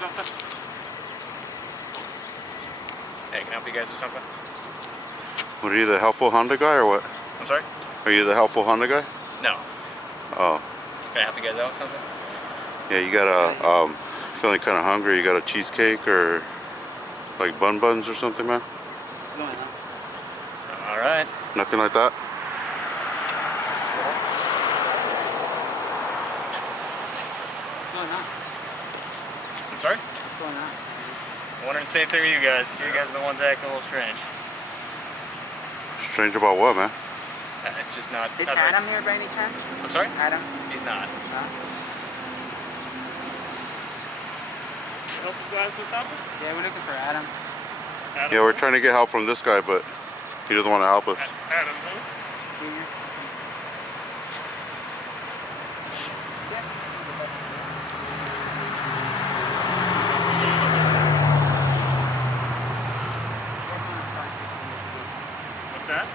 something? Hey, can I help you guys with something? What, are you the helpful Honda guy or what? I'm sorry? Are you the helpful Honda guy? No. Oh. Can I help you guys out with something? Yeah, you got a, feeling kind of hungry. You got a cheesecake or like buns or something, man? What's going on? All right. Nothing like that? What's going on? I'm sorry? What's going on? I wanted the same thing with you guys. You guys are the ones acting a little strange. Strange about what, man? It's just not... Is not Adam here by any chance? I'm sorry? Adam? He's not. No? Help you guys with something? Yeah, we're looking for Adam. Adam? Yeah, we're trying to get help from this guy, but he doesn't want to help us. Adam who? Junior. Yeah. What's that?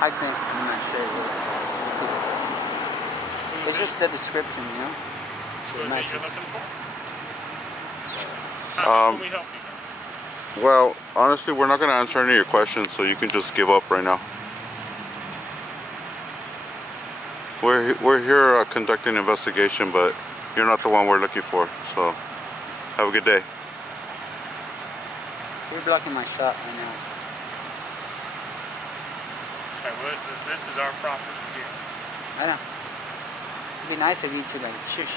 I think, I'm not sure. Let's see what's up. It's just the description, you know? Who is it you're looking for? Um, How can we help you guys? Well, honestly, we're not going to answer any of your questions, so you can just give up right now. We're here conducting an investigation, but you're not the one we're looking for, so have a good day. You're blocking my shot right now. Okay, well, this is our property here. I know. It'd be nice of you to like shush.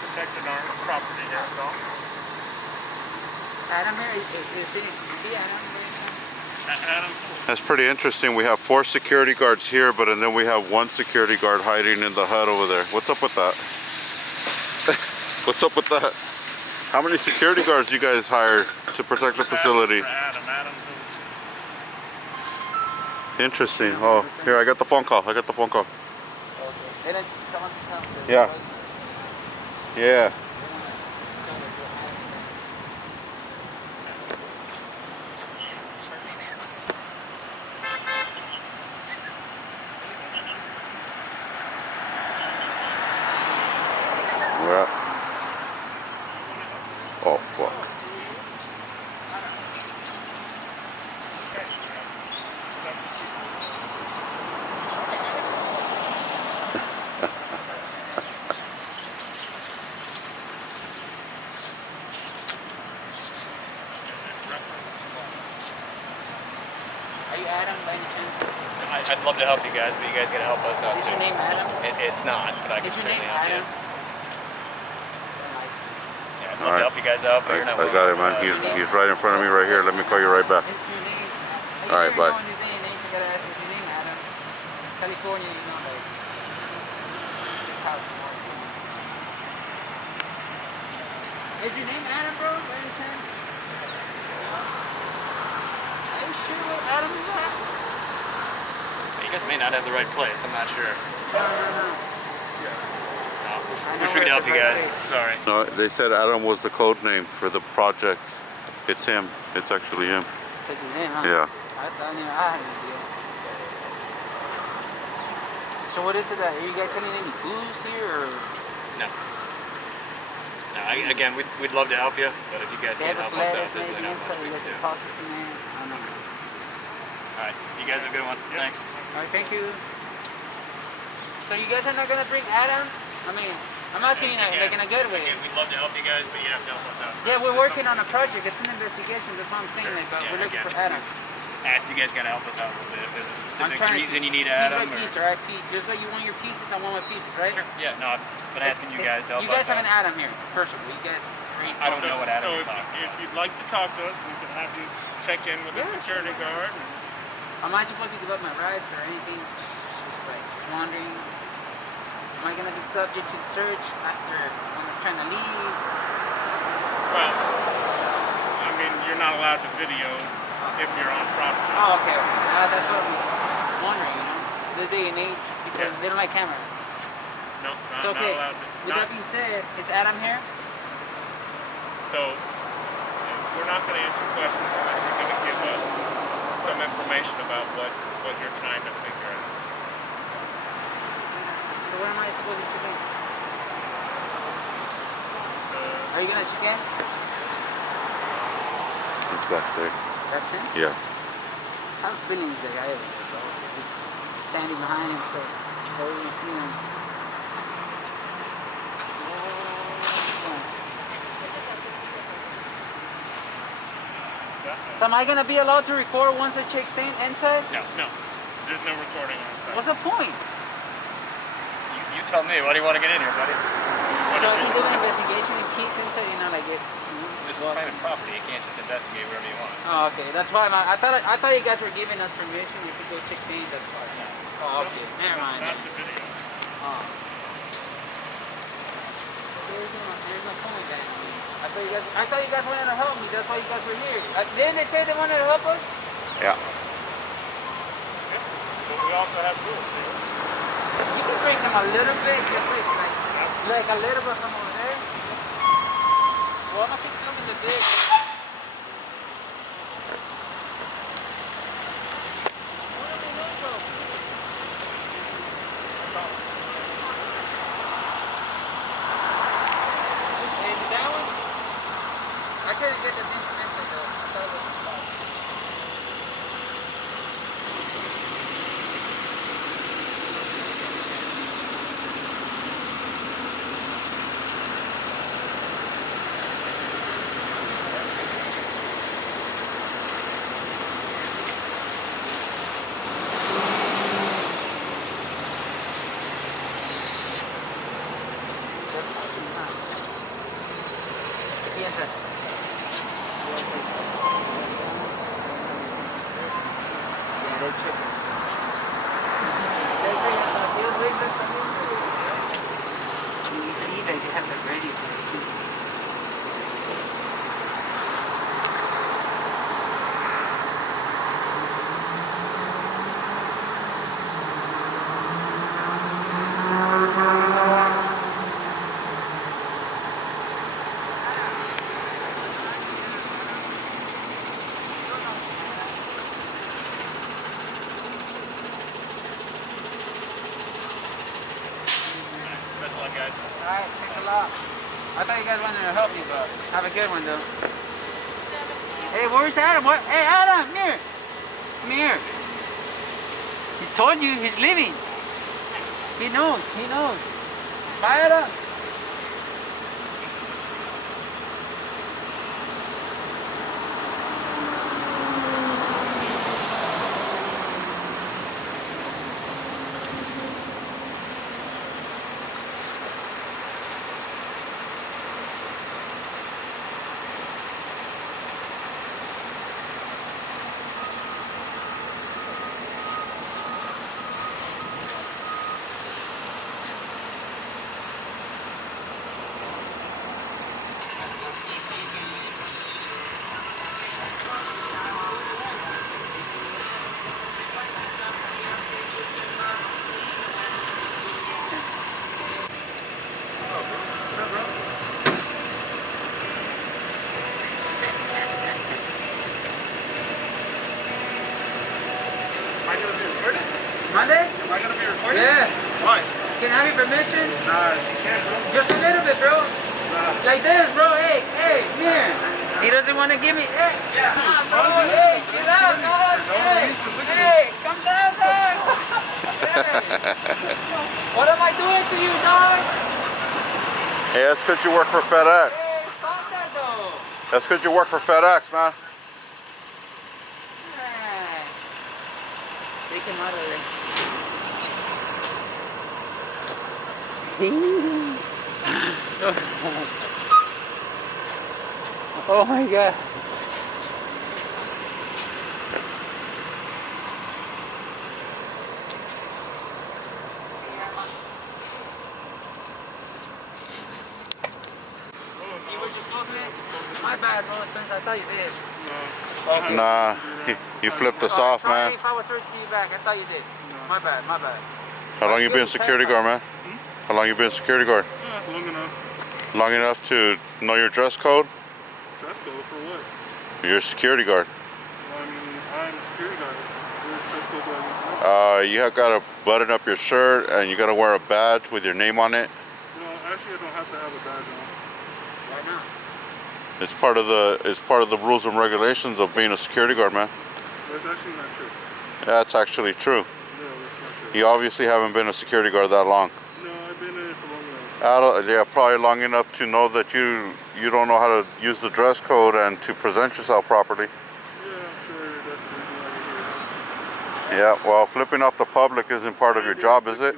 Protected our property here, so. Adam here, is he Adam? Adam, That's pretty interesting. We have 4 security guards here, but and then we have 1 security guard hiding in the hut over there. What's up with that? What's up with that? How many security guards you guys hire to protect the facility? Adam. Interesting. Oh, here, I got the phone call. They didn't tell him to come. Yeah. Yeah. Yeah. Oh, fuck. Are you Adam by any chance? I'd love to help you guys, but you guys gotta help us out Is too. your name Adam? It's not, but I can Is your certainly name help you. Adam? Yeah, I'd love to help you guys out, but you're not I got it, man. He's right in front of me right here. Let me call you right back. Is your name? All right, bye. In this day and age, you gotta ask, is your name Adam? California, you know, like this house. Is your name Adam, bro? By any chance? Are you sure what Adam is that? You guys may not have the right place. I'm not sure. No. No. Wish we could help you guys. Sorry. No, they said Adam was the code name for the project. It's him. It's actually him. That's your name, huh? Yeah. I thought I had an idea. So what is it that, are you guys selling any booze here or? No. No. Again, we'd love to help you, but if you guys They can't have help us lettuce out, then maybe we don't know inside, what you we guys can are do. processing it. I don't know. All right. You guys have a good one. Thanks. Alright, thank you. So you guys are not gonna bring Adam? I mean, I'm asking you like in a good way. Again, we'd love to help you guys, but you have to help us out. Yeah, we're working on a project. It's an investigation. That's what I'm saying. Like, but Yeah, we're looking again, for Adam. Asked you guys gotta help us out a little bit. If there's a specific reason you need piece Adam, by piece, right? Just like you want your pieces, I want my pieces, right? Sure. Yeah, no, I've been asking you guys to help us out. You guys have an Adam here, personally. You guys. I don't know what Adam So you're talking if about. you'd like to talk to us, we can have you check in with the security guard. Am I supposed to give up my rights or anything? Just like wondering. Am I gonna be subject to search after when I'm trying to leave? Well, I mean, you're not allowed to video if you're on property. Oh, okay. That's what I'm wondering, you know? this day and age, people they don't like camera. No, It's not okay. allowed. With that being said, it's Adam here. So we're not going to answer questions unless you're going to give us some information about what you're trying to figure out. So what am I supposed to do? Are you gonna check in? It's back there. That's him? Yeah. I have a feeling he's the guy over there, bro. Just standing behind him so everyone can see him. So am I gonna be allowed to record once I check in inside? No. No, there's no recording on site. What's the point? You tell me. Why do you want to get in here, buddy? So I can do an investigation in peace inside, you know, like it. This is private property. You can't just investigate wherever you want. Oh, okay. That's why I thought you guys were giving us permission. We could go check in. That's why. Oh, okay. Never mind. Not the video. Oh. There's no point, guys. I thought you guys wanted to help me. That's why you guys were here. Didn't they say they wanted to help us? Yeah. But we also have rules. You can bring them a little bit, just like a little bit from over there. Well, I'm gonna keep them in the big. Is it that one? I couldn't get the information though. I thought it was the spot. Be interesting. Yeah, they're tripping. You see, like they have the radio. Best of luck, guys. Alright, thanks a lot. I thought you guys wanted to help me, but have a good one though. Hey, where's Adam? What? Hey, Adam, come here. Come here. He told you he's leaving. He knows. He knows. Bye, Adam. Am I going to be recorded? Monday? Am I going to be recorded? Yeah. Why? Can I have your permission? Nah, you can't, bro. Just a little bit, bro. Nah. Like this, bro. Hey, hey, come here. He doesn't want to give me. Hey, bro. Hey, chill out, dog. Hey, hey, come down, dog. Hey. What am I doing to you, dog? Hey, that's because you work for FedEx. Hey, stop that, though. That's because you work for FedEx, man. Man. Take him out of there. Oh my God. You were just smoking it? My bad, bro, since I thought you did. Nah. You flipped us Oh, off, sorry man. if I was rude to you back. I thought you did. My bad, my bad. How long you been security guard, man? How long you been security guard? Yeah, long enough. Long enough to know your dress code? Dress code for what? You're a security guard. Well, I mean, I'm a security guard. What dress code do I need to know? You have got to button up your shirt and you got to wear a badge with your name on it. No, actually, I don't have to have a badge on. Why not? It's part of the rules and regulations of being a security guard, man. That's actually not true. That's actually true. No, that's not true. You obviously haven't been a security guard that long. No, I've been in it for long enough. Yeah, probably long enough to know that you don't know how to use the dress code and to present yourself properly. Yeah, I'm sure that's the reason why you're here. Yeah, well, flipping off the public isn't part of your job, is it?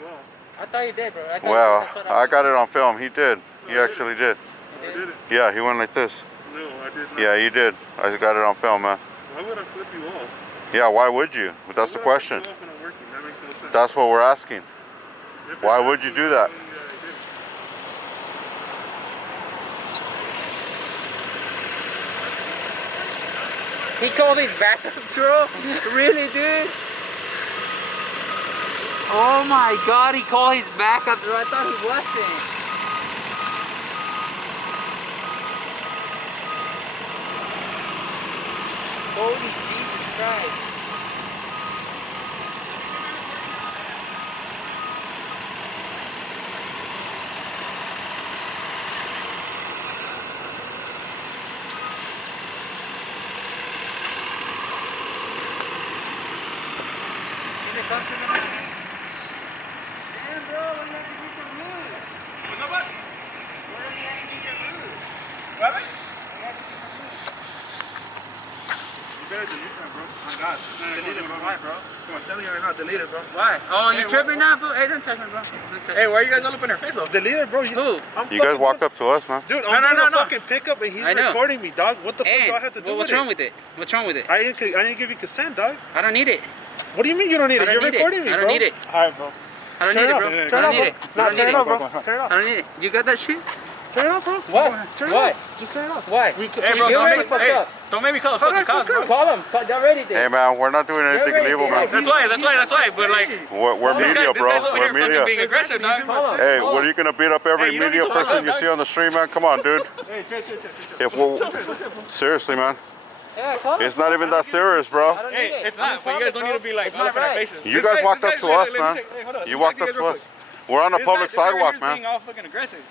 I thought you did, bro. I thought Well, you did. I got it on film. He did. He actually did. I did it. Yeah, he went like this. No, I did not. Yeah, you did. I got it on film, man. Why would I flip you off? Yeah, why would you? That's the Why would I question. flip you off when I'm working? That makes no sense. That's what we're asking. If Why it's would you asking, do that? then, yeah, I did it. He called his backups, bro? Really, dude? Oh my god, he called his backups, bro. I thought he wasn't. Holy Jesus Christ. Damn, bro, when you have to get your rules. What's up, bud? When you have to get your rules. What? When you have to get your rules. You better delete that, bro. Oh, God. Delete it, bro. Why, bro? Come on, telling you right now, delete it, bro. Why? Oh, you Hey, tripping now, fool? Hey, don't touch me, bro. Don't touch Hey, me. why are you guys all up in her face, though? Delete it, bro. Who? I'm You guys fucking- walked up to us, man. Dude, No, I'm no, doing no, a no. fucking pickup and he's I know. recording me, dog. What the fuck do I have to do what's with wrong it? with it? What's wrong with it? I didn't give you consent, dog. I don't need it. What do you mean you don't need I it? don't You're need it. recording me, I bro. don't need it. Alright, bro. I don't need it, bro. I Turn it don't off, need it. bro. I No, don't turn need it off, it. bro. Turn it off. I don't need it. You got that shit? Turn it off, bro. What? Turn it What? off. Just turn it off. Why? We Hey, bro, You don't already make, fucked hey, up. don't make me call the How did I fucking cops, fuck bro. up? Call him. They already did. Hey, man, we're not doing anything You're illegal, right, man. yeah. That's why, but like, We're this media, guy's bro. over We're here fucking media. being aggressive, dog. Call him. Hey, Call what him. are you gonna beat up every Hey, you don't media need to fuck person up, you dog. see on the street, man? Come on, dude. Hey, chill. If we'll, seriously, man, Yeah, call him. it's not even that serious, bro. I don't need Hey, it. it's I'm not, but you guys don't need to be like It's all my up in our right. faces. You This guys guy- walked this up to guy's- us, let me man. take- hey, hold on, let You me walked talk up to you to guys us. real We're on the quick. public This guy over sidewalk, here is man. being all fucking aggressive.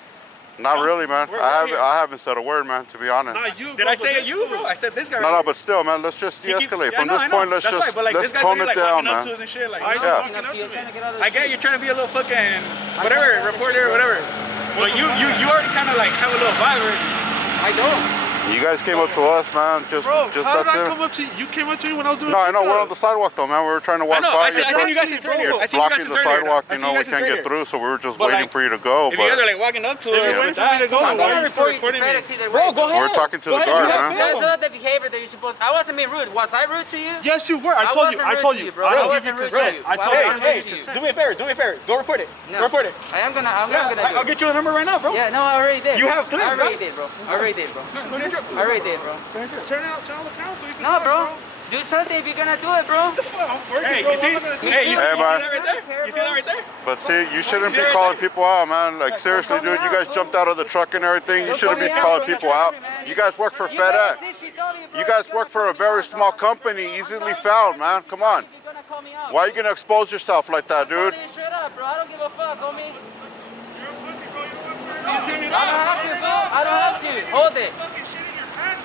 Not really, man. We're I right haven't said a word, man. To be honest. Not you, Did bro, I but say this you, fool. bro? I said this guy. No, right no, here. but still, man. Let's just He keeps- de-escalate. yeah, From I know, this I know. point, let's That's just right, but like, let's this guy's tone really, it like, down, walking up to man. us and shit, like, I know. Yeah. Walking up to you, trying to get out of I get the you're trying to be a little fucking whatever, trying to reporter or whatever. But you already kind of like have a little vibe already. I don't. You guys came up to us, man. Just Bro, that's how did I it. come up to you? You came up to me when I was doing No, I know. pickup. We're on the sidewalk, though, man. We were trying to I walk know. by. I seen You're you guys since earlier. I seen you guys blocking since the earlier. sidewalk. I You seen know, we guys since can't get earlier. through, so we were just But, waiting like, for you to go. If you guys But are like walking up to Yeah, us, wait with for me to that, go. come on, I'm Why gonna are you report you to recording me? FedEx either bro, way. go ahead. We're talking to Go the ahead, guard, you have man. That's film. not the behavior that you're supposed. I wasn't being rude. Was I rude to you? Yes, you were. I told you. wasn't I rude told to you. bro. I don't wasn't give you rude to consent. you. I told Why you. I wasn't don't rude give you to consent. Do me a favor. Do me a favor. Go report it. No. Go report it. I'm gonna Yeah, do I'll it. get you a number right now, bro. Yeah, no, I already did. You have clips, I already bro. did, bro. I already did, bro. I already did, bro. Turn out the camera so you can No, talk, bro. Do something if you're gonna do it, bro. I'm working, Hey, bro. you see? I'm not gonna do Hey, you see Hey, man. that right there? You see that right there? But see, you shouldn't be Seriously? calling people out, man. Like, seriously, call me dude, you out, guys fool. jumped out of the truck and everything. You Don't shouldn't call be me out, calling bro. people Don't out. trust me, man. You guys work for You better FedEx. see she told you, bro. You guys You're work gonna for a call me very out, small bro. company, I'm easily sorry, found, bro. man. Come on. You're gonna call me out. Why are you gonna expose yourself like that, dude? Tell me straight up, bro. I don't give a fuck, homie. You're a pussy, bro. You don't want to turn it You off. turn it I don't off. have to, bro. I don't have to. Hold it. Fucking shit in your pants.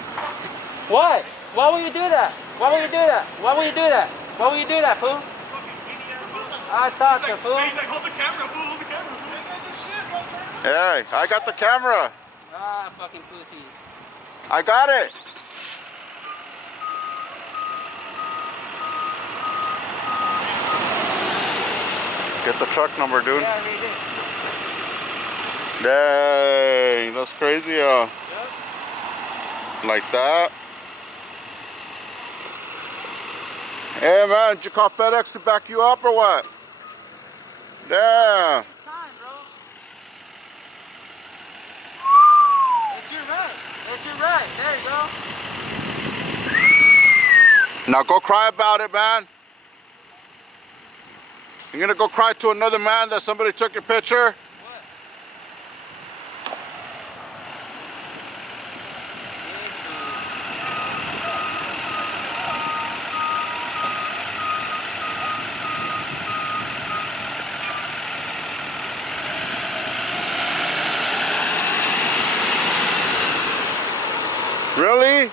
What? Why would you do that? Why would you do that? Why would you do that? Why would you do that, fool? I thought so, fool. He's like, hold the camera, fool, hold the camera, fool. Hey, I got the camera. Ah, fucking pussy. I got it. Get the truck number, dude. Yeah, I already did. Dang, that's crazy, Yep. like that. Hey, man, did you call FedEx to back you up or what? Damn. Time, bro. That's your right. That's your right. There you go. Now go cry about it, man. You're gonna go cry to another man that somebody took your picture? Really?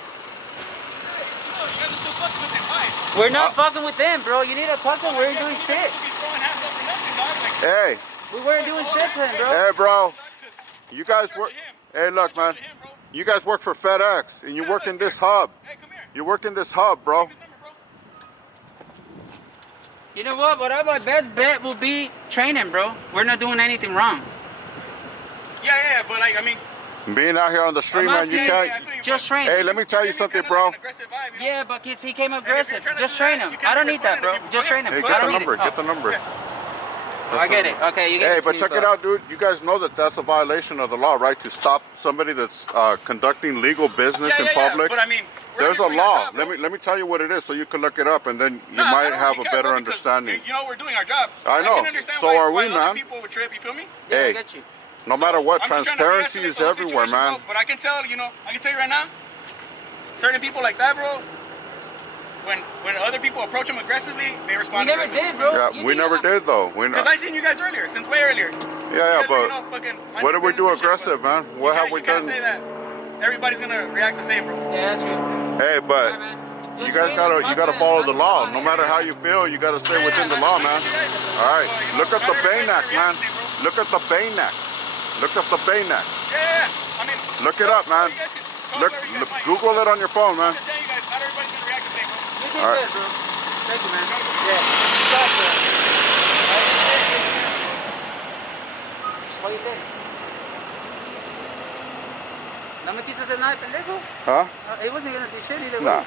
We're not fucking with them, bro. You need to talk to them. We ain't doing shit. Hey. We weren't doing shit to him, bro. Hey, bro. You guys work. Hey, look, man. You guys work for Fedex, and you work in this hub. You work in this hub, bro. You know what? What my best bet will be training, bro. We're not doing anything wrong. Yeah, but like, I mean, Being out here on the street, man, you can't. Just train. Hey, let me tell you something, bro. Yeah, but kids, he came aggressive. Just train him. I don't need that, bro. Just train him. Hey, I get the don't need number. it. Get the number. I get it. Okay, you get it. Hey, to but me, check it out, dude. You guys know that that's a violation of the law, right? To stop somebody that's conducting legal business in public. But I mean, there's a law. Let me tell you what it is, so you can look it up, and then you might have a better understanding. You know, we're doing our job. I know. can understand So why, are why we, other man. people would trip. You feel me? Yeah, I Hey, get you. no matter what, I'm just trying to transparency re-escalate is the whole everywhere, situation, man. bro. But I can tell, you know, I can tell you right now, certain people like that, bro. When other people approach them aggressively, they respond. We never did, bro. Yeah, we never did though. Because I seen you guys earlier, since way earlier. Yeah, You guys were, you know, but fucking what did we do minding business and shit, aggressive, man? but What have we you can't done? say that everybody's gonna react the same, bro. Yeah, that's true. Hey, but Alright, man. you Just guys train him. you gotta Fuck follow them. the law. No matter how you feel, you gotta stay within the law, man. All right, look up the Baynack, man. Look at the Baynack. Look up the Baynack. Yeah. I mean, Look it up, man. you guys can Look, Google it on your phone, man. I'm just saying, you guys, not everybody's gonna react the same, bro. You did Alright. good, bro. Thank you, man. Yeah. Stop, bro. What do you think? ¿No me quiso hacer nada de pendejo? Huh? He wasn't gonna do shit either way. Nah.